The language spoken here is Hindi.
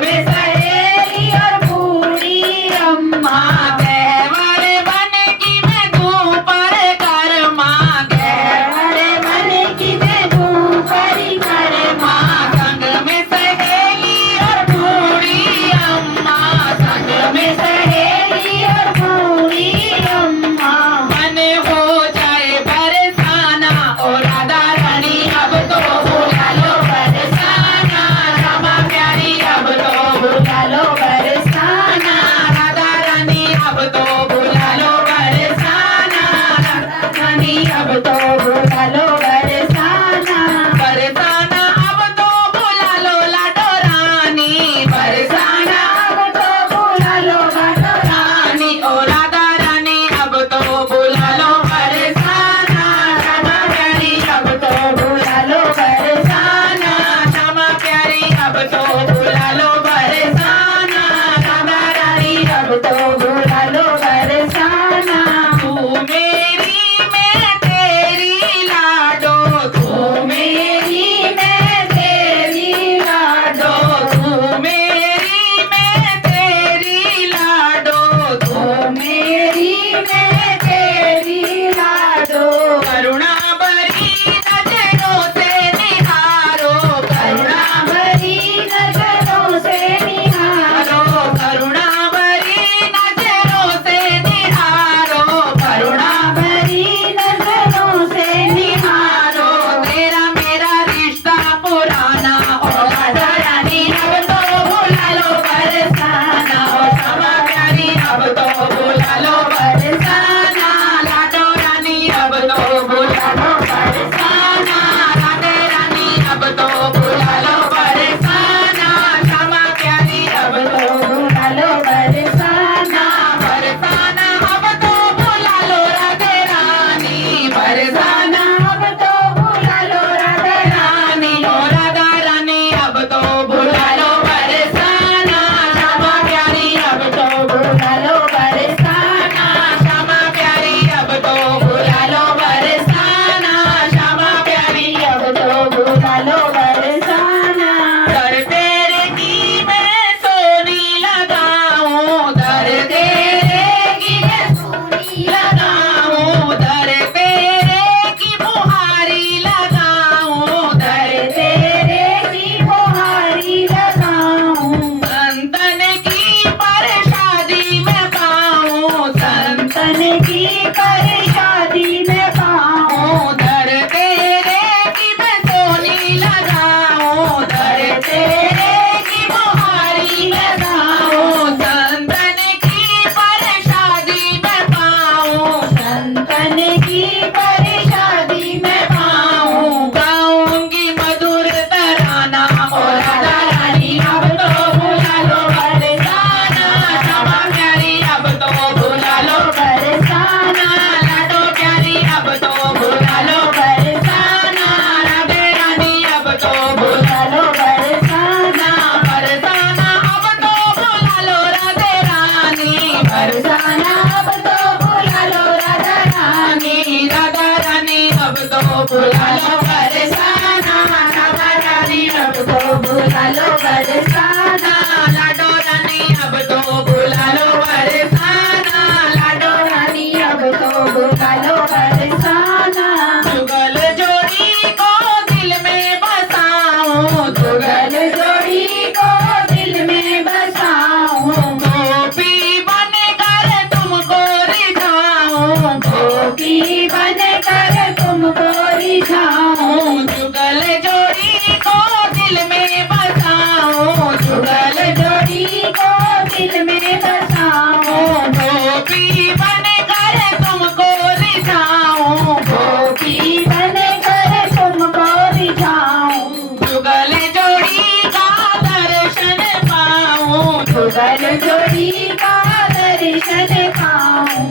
में सहेली और बूढ़ी अम्मा, घेवर बन की मैं दूं परिक्रमा, घेवर बन की मैं दूं परिक्रमा, संग में सहेली और बूढ़ी अम्मा, संग में सहेली और बूढ़ी अम्मा। मन हो जाए बरसाना ओ राधा रानी अब तो बुला लो बरसाना, रामा प्यारी अब तो बुला लो बरसाना, राधा रानी अब तो बुला लो बरसाना, रानी अब तो बुला लो बरसाना, बरसाना अब तो बुला लो लाडो रानी, बरसाना अब तो बुला लो लाडो रानी ओ राधा रानी अब तो बुला लो बरसाना, रामा प्यारी अब तो बुला लो बरसाना, रामा प्यारी अब तो बुला लो बरसाना, राधा रानी अब तो बुला लो बरसाना। तू मेरी मैं तेरी लाडो, तू मेरी मैं तेरी लाडो, तू मेरी मैं तेरी लाडो, तू मेरी मैं तेरी लाडो, करुणा भरी नजरों से निहारो, करुणा भरी नजरों से निहारो, करुणा भरी नजरों से निहारो, करुणा भरी नजरों से निहारो। तेरा मेरा रिश्ता पुराना ओ राधा रानी अब तो बुला लो बरसाना, ओ रामा प्यारी अब तो बुला लो बरसाना, लाडो रानी अब तो बुला लो बरसाना, राधे रानी अब तो बुला लो बरसाना, रामा प्यारी अब तो बुला लो बरसाना, बरसाना अब तो बुला लो राधे रानी, बरसाना अब तो बुला लो राधा रानी ओ राधा रानी अब तो बुला लो बरसाना, श्यामा प्यारी अब तो बुला लो बरसाना, श्यामा प्यारी अब तो बुला लो बरसाना, श्यामा प्यारी अब तो बुला लो बरसाना। दर तेरे की मैं सोनी लगाऊं, दर तेरे की मैं सोनी लगाऊं, दर तेरे की बुहारी लगाऊं, दर तेरे की बुहारी लगाऊं, संतन की परशादी में पाऊं, संतन की परशादी में पाऊं, दर तेरे की मैं सोनी लगाऊं, दर तेरे की बुहारी लगाऊं, संतन की परशादी में पाऊं, संतन की परशादी में पाऊं। गाऊंगी मधुर तराना ओ राधा रानी अब तो बुला लो बरसाना, श्यामा प्यारी अब तो बुला लो बरसाना, लाडो प्यारी अब तो बुला लो बरसाना, राधे रानी अब तो बुला बुला लो बरसाना, बरसाना अब तो बुला लो राधे रानी, बरसाना अब तो बुला लो राधा रानी, राधा रानी अब तो बुला लो बरसाना, राधा रानी अब तो बुला लो बरसाना, लाडो रानी अब तो बुला लो बरसाना, लाडो रानी अब तो बुला लो बरसाना। जुगल जोड़ी को दिल में बसाऊं, जुगल जोड़ी को दिल में बसाऊं, गोपी बनकर तुमको रिझाऊं, गोपी बनकर तुमको रिझाऊं, जुगल जोड़ी को दिल में बसाऊं, जुगल जोड़ी को दिल में बसाऊं, गोपी बनकर तुमको रिझाऊं, गोपी बनकर तुमको रिझाऊं, जुगल जोड़ी का दर्शन पाऊं, जुगल जोड़ी का दर्शन पाऊं,